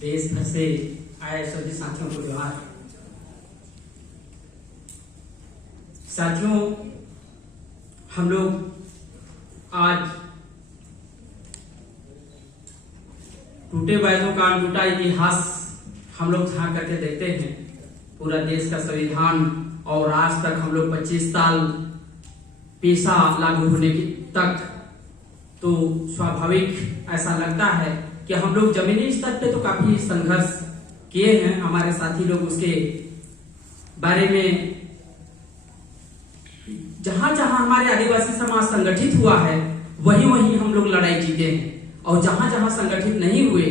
देश भर से आए सभी साथियों को जोहार। साथियों, हम लोग आज टूटे वायदों का अनटूटा इतिहास हम लोग झांक करके देखते हैं। पूरा देश का संविधान और आज तक हम लोग 25 साल पेशा लागू होने तक, तो स्वाभाविक ऐसा लगता है कि हम लोग जमीनी स्तर पे तो काफी संघर्ष किए हैं। हमारे साथी लोग उसके बारे में जहां जहां हमारे आदिवासी समाज संगठित हुआ है वहीं वहीं हम लोग लड़ाई जीते हैं, और जहां जहां संगठित नहीं हुए,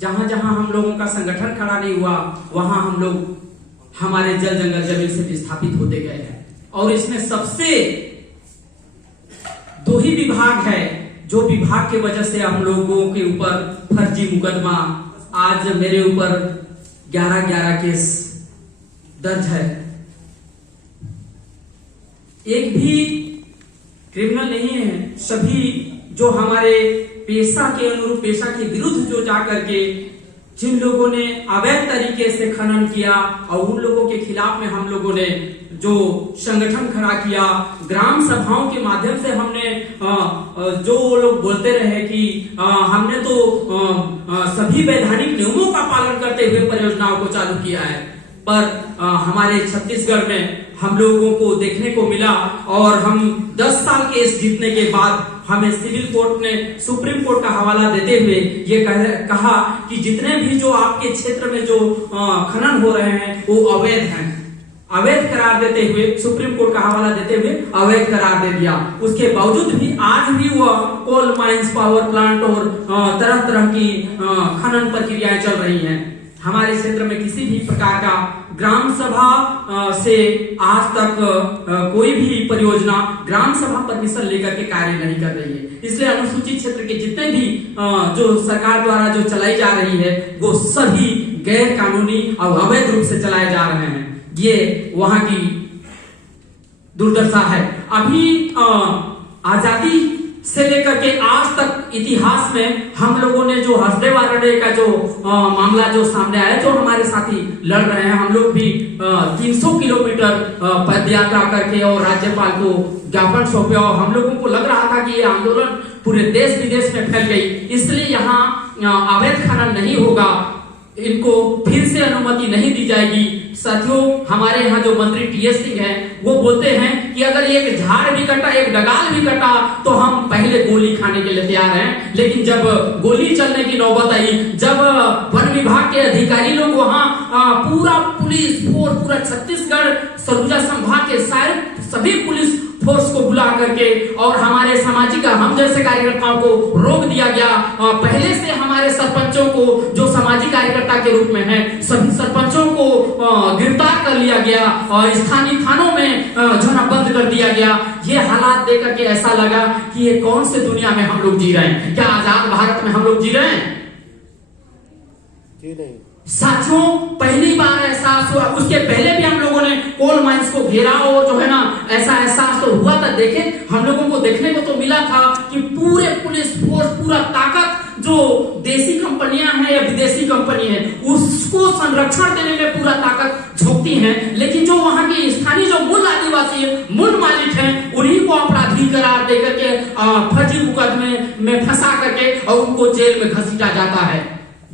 जहां जहां हम लोगों का संगठन खड़ा नहीं हुआ, वहां हम लोग हमारे जल जंगल जमीन से विस्थापित होते गए हैं। और इसमें सबसे दो ही विभाग है जो विभाग की वजह से हम लोगों के ऊपर फर्जी मुकदमा, आज मेरे ऊपर 11 केस दर्ज है। एक भी क्रिमिनल नहीं है, सभी जो हमारे पेशा के अनुरूप, पेशा के विरुद्ध जो जा करके जिन लोगों ने अवैध तरीके से खनन किया और उन लोगों के खिलाफ में हम लोगों ने जो संगठन खड़ा किया, ग्राम सभाओं के माध्यम से हमने जो लोग बोलते रहे कि हमने तो सभी वैधानिक नियमों का पालन करते हुए परियोजनाओं को चालू किया है, पर हमारे छत्तीसगढ़ में हम लोगों को देखने को मिला। और हम 10 साल केस जीतने के बाद हमें सिविल कोर्ट ने सुप्रीम कोर्ट का हवाला देते हुए ये कहा कि जितने भी जो आपके क्षेत्र में जो खनन हो रहे हैं वो अवैध हैं। अवैध करार देते हुए, सुप्रीम कोर्ट का हवाला देते हुए अवैध करार दे दिया। उसके बावजूद भी आज भी वह कोल माइंस, पावर प्लांट और तरह तरह की खनन प्रक्रियाएं चल रही हैं। हमारे क्षेत्र में किसी भी प्रकार का ग्राम सभा से आज तक कोई भी परियोजना ग्राम सभा परमिशन लेकर के कार्य नहीं कर रही है। इसलिए अनुसूचित क्षेत्र के जितने भी जो सरकार द्वारा जो चलाई जा रही है वो सभी गैर कानूनी और अवैध रूप से चलाए जा रहे हैं। ये वहां की दुर्दशा है। अभी आजादी से लेकर के आज तक इतिहास में हम लोगों ने जो हसदेव आरडे का जो मामला जो सामने आया, जो हमारे साथी लड़ रहे हैं, हम लोग भी 300 किलोमीटर पद यात्रा करके और राज्यपाल को ज्ञापन सौंपे, और हम लोगों को लग रहा था कि ये आंदोलन पूरे देश विदेश में फैल गई, इसलिए यहाँ अवैध खनन नहीं होगा, इनको फिर से अनुमति नहीं दी जाएगी। साथियों, हमारे यहाँ जो मंत्री टीएस सिंह हैं वो बोलते हैं कि अगर एक झाड़ भी कटा, एक डगाल भी कटा तो हम पहले गोली खाने के लिए तैयार हैं। लेकिन जब गोली चलने की नौबत आई, जब वन विभाग के अधिकारी लोग वहां पूरा पुलिस फोर्स, पूरा छत्तीसगढ़ सरगुजा संभाग के सभी पुलिस फोर्स को बुला करके और हमारे सामाजिक हम जैसे कार्यकर्ताओं को रोक दिया गया। पहले से हमारे सरपंचों को जो सामाजिक कार्यकर्ता के रूप में हैं, सभी सरपंचों को गिरफ्तार कर लिया गया और स्थानीय थानों में जाना बंद कर दिया गया। ये हालात देख करके ऐसा लगा कि ये कौन से दुनिया में हम लोग जी रहे हैं? क्या आजाद भारत में हम लोग जी रहे हैं? जी नहीं। साथियों, पहली बार एहसास हुआ, उसके पहले भी हम लोगों ने कोल माइंस को घेरा और जो है ना ऐसा एहसास तो हुआ था। देखें, हम लोगों को देखने को तो मिला था कि पूरे पुलिस फोर्स, पूरा ताकत जो देसी कंपनियां हैं या विदेशी कंपनी है उसको संरक्षण देने में पूरा ताकत झोंकती हैं, लेकिन जो वहां के स्थानीय जो मूल आदिवासी है, मूल मालिक हैं, उन्हीं को अपराधी करार दे करके फर्जी मुकदमे में फंसा करके और उनको जेल में घसीटा जाता है।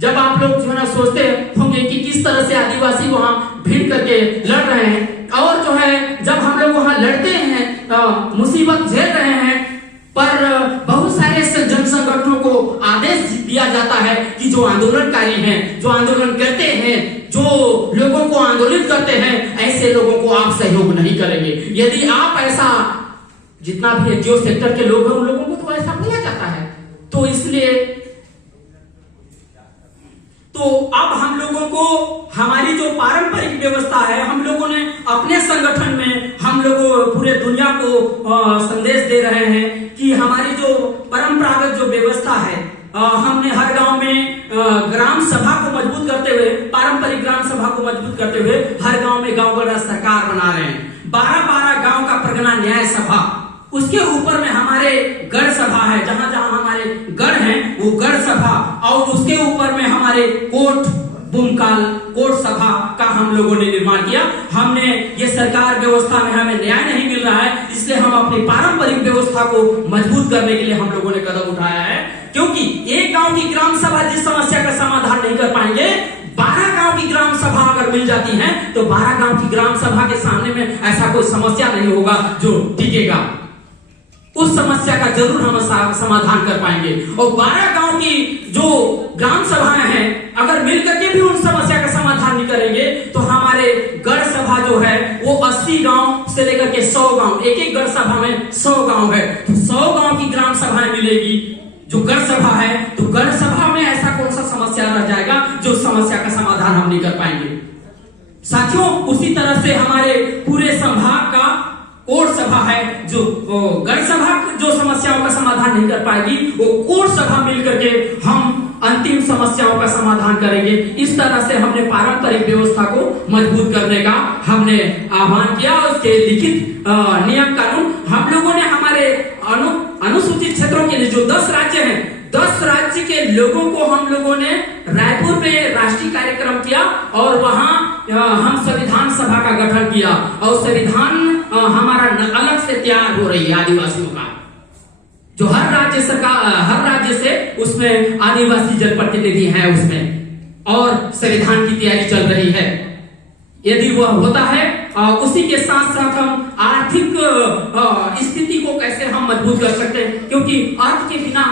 जब आप लोग जो है ना सोचते होंगे कि किस तरह से आदिवासी वहां भीड़ करके लड़ रहे हैं, और जो है जब हम लोग वहां लड़ते हैं, मुसीबत झेल रहे हैं, पर बहुत सारे जन संगठनों को आदेश दिया जाता है कि जो आंदोलनकारी हैं, जो आंदोलन करते हैं, जो लोगों को आंदोलित करते हैं, ऐसे लोगों को आप सहयोग नहीं करेंगे। यदि आप ऐसा, जितना भी एनजीओ सेक्टर के लोग हैं उन लोगों को तो ऐसा बोला जाता है। तो इसलिए तो अब हम लोगों को हमारी जो पारंपरिक व्यवस्था है, हम लोगों ने अपने संगठन में हम लोग पूरे दुनिया को संदेश दे रहे हैं कि हमारी जो परंपरागत जो व्यवस्था है, हमने हर गांव में ग्राम सभा को मजबूत करते हुए, पारंपरिक ग्राम सभा को मजबूत करते हुए हर गांव में गांव गढ़ सरकार बना रहे हैं। 12 गांव का परगना न्याय सभा, उसके ऊपर में हमारे गढ़ सभा है, जहां जहां हमारे गढ़ हैं वो गढ़ सभा, और उसके ऊपर में हमारे हमारे कोर्ट बुमकाल कोर्ट सभा का हम लोगों ने निर्माण किया। हमने ये सरकार व्यवस्था में हमें न्याय नहीं मिल रहा है, इसलिए हम अपनी पारंपरिक व्यवस्था को मजबूत करने के लिए हम लोगों ने कदम उठाया है। क्योंकि एक गांव की ग्राम सभा जिस समस्या का समाधान नहीं कर पाएंगे, 12 गांव की ग्राम सभा अगर मिल जाती है तो 12 गांव की ग्राम सभा के सामने में ऐसा कोई समस्या नहीं होगा जो टिकेगा। उस समस्या का जरूर हम समाधान कर पाएंगे। और 12 गांव की जो ग्राम सभाएं हैं अगर मिलकर के भी उन समस्या का समाधान नहीं करेंगे तो हमारे गढ़ सभा जो है वो 80 गांव से लेकर के 100 गांव, एक एक गढ़ सभा में 100 गांव है तो 100 गांव की ग्राम सभाएं मिलेगी जो गढ़ सभा है। तो गढ़ सभा में ऐसा कौन सा समस्या रह जाएगा जो समस्या का समाधान हम नहीं कर पाएंगे। साथियों, उसी तरह से हमारे पूरे संभाग का कोर्ट सभा है जो गढ़ सभा जो समस्याओं का समाधान नहीं कर पाएगी, वो कोर्ट सभा मिलकर के हम अंतिम समस्याओं का समाधान करेंगे। इस तरह से हमने पारंपरिक व्यवस्था को मजबूत करने का हमने आह्वान किया। उसके लिखित नियम कानून हम लोगों ने हमारे अनुसूचित क्षेत्रों के लिए जो 10 राज्य हैं, 10 राज्य के लोगों को हम लोगों ने रायपुर में राष्ट्रीय कार्यक्रम किया और वहां हम संविधान सभा का गठन किया और संविधान हमारा अलग से तैयार हो रही है आदिवासियों का, जो हर राज्य से उसमें आदिवासी जनप्रतिनिधि हैं उसमें, और संविधान की तैयारी चल रही है। यदि वह होता है उसी के साथ साथ हम आर्थिक स्थिति को कैसे हम मजबूत कर सकते हैं, क्योंकि अर्थ के बिना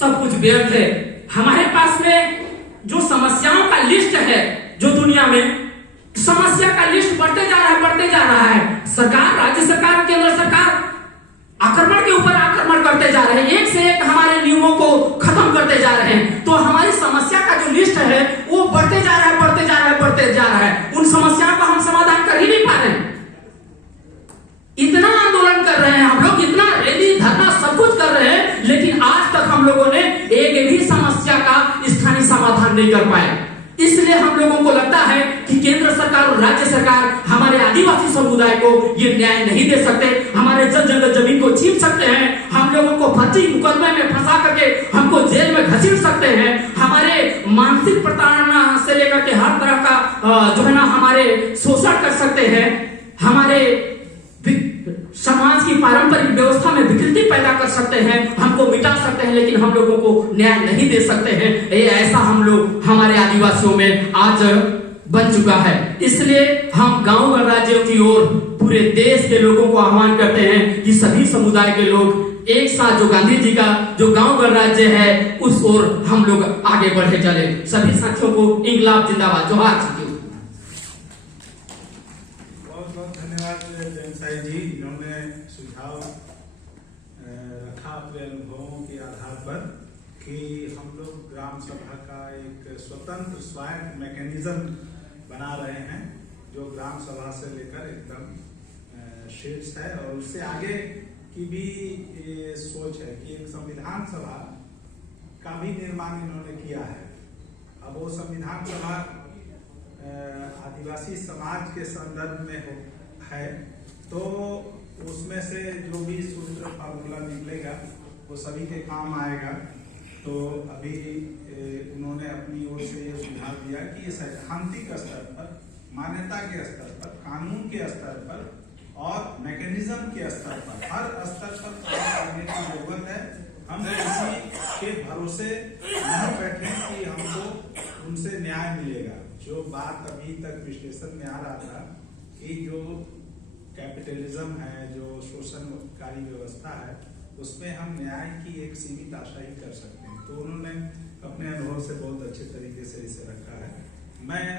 सब कुछ व्यर्थ है। हमारे पास में जो समस्याओं का लिस्ट है, जो दुनिया में समस्या का लिस्ट बढ़ते जा रहा है। सरकार, राज्य सरकार, केंद्र सरकार आक्रमण के ऊपर आक्रमण करते जा रहे हैं, एक से एक हमारे नियमों को खत्म करते जा रहे हैं। तो हमारी समस्या का जो लिस्ट है वो बढ़ते जा रहा है। उन समस्याओं का हम समाधान कर ही नहीं पा रहे हैं। इतना आंदोलन कर रहे हैं हम लोग, इतना रैली धरना सब कुछ कर रहे हैं, लेकिन आज तक हम लोगों ने एक भी समस्या का स्थानीय समाधान नहीं कर पाए। इसलिए हम लोगों को लगता है कि केंद्र सरकार और राज्य सरकार हमारे आदिवासी समुदाय को ये न्याय नहीं दे सकते। हमारे जंगल जमीन को छीन सकते हैं, हम लोगों को फर्जी मुकदमे में फंसा करके हमको जेल में घसीट सकते हैं, हमारे मानसिक प्रताड़ना से लेकर के हर तरह का जो है ना हमारे शोषण कर सकते हैं, हमारे समाज की पारंपरिक व्यवस्था में विकृति पैदा कर सकते हैं, हमको मिटा सकते हैं, लेकिन हम लोगों को न्याय नहीं दे सकते हैं। ऐसा हम लोग हमारे आदिवासियों में आज बन चुका है। इसलिए हम गांव गणराज्यों की ओर पूरे देश के लोगों को आह्वान करते हैं कि सभी समुदाय के लोग एक साथ जो गांधी जी का जो गांव गणराज्य है उस ओर हम लोग आगे बढ़े चले। सभी साथियों को इंकलाब जिंदाबाद, जोहार। बहुत धन्यवाद जैन साई जी, जिन्होंने सुझाव रखा अपने अनुभवों के आधार पर कि हम लोग ग्राम सभा का एक स्वतंत्र स्वायत्त मैकेनिज्म बना रहे हैं जो ग्राम सभा से लेकर एकदम शीर्ष है, और उससे आगे की भी सोच है कि एक संविधान सभा का भी निर्माण इन्होंने किया है। अब वो संविधान सभा आदिवासी समाज के संदर्भ में है, तो उसमें से जो भी सूत्र फार्मूला निकलेगा वो सभी के काम आएगा। तो अभी उन्होंने अपनी ओर से ये सुझाव दिया कि सैद्धांतिक स्तर पर, मान्यता के स्तर पर, कानून के स्तर पर और मैकेनिज्म के स्तर पर, हर स्तर पर काम करने की जरूरत है। हम किसी के भरोसे नहीं बैठे कि हमको उनसे न्याय मिलेगा। जो बात अभी तक विश्लेषण में आ रहा था कि जो कैपिटलिज्म है, जो शोषणकारी व्यवस्था है, उसमें हम न्याय की एक सीमित आशा ही कर सकते हैं। तो उन्होंने अपने अनुभव से बहुत अच्छे तरीके से इसे रखा है। मैं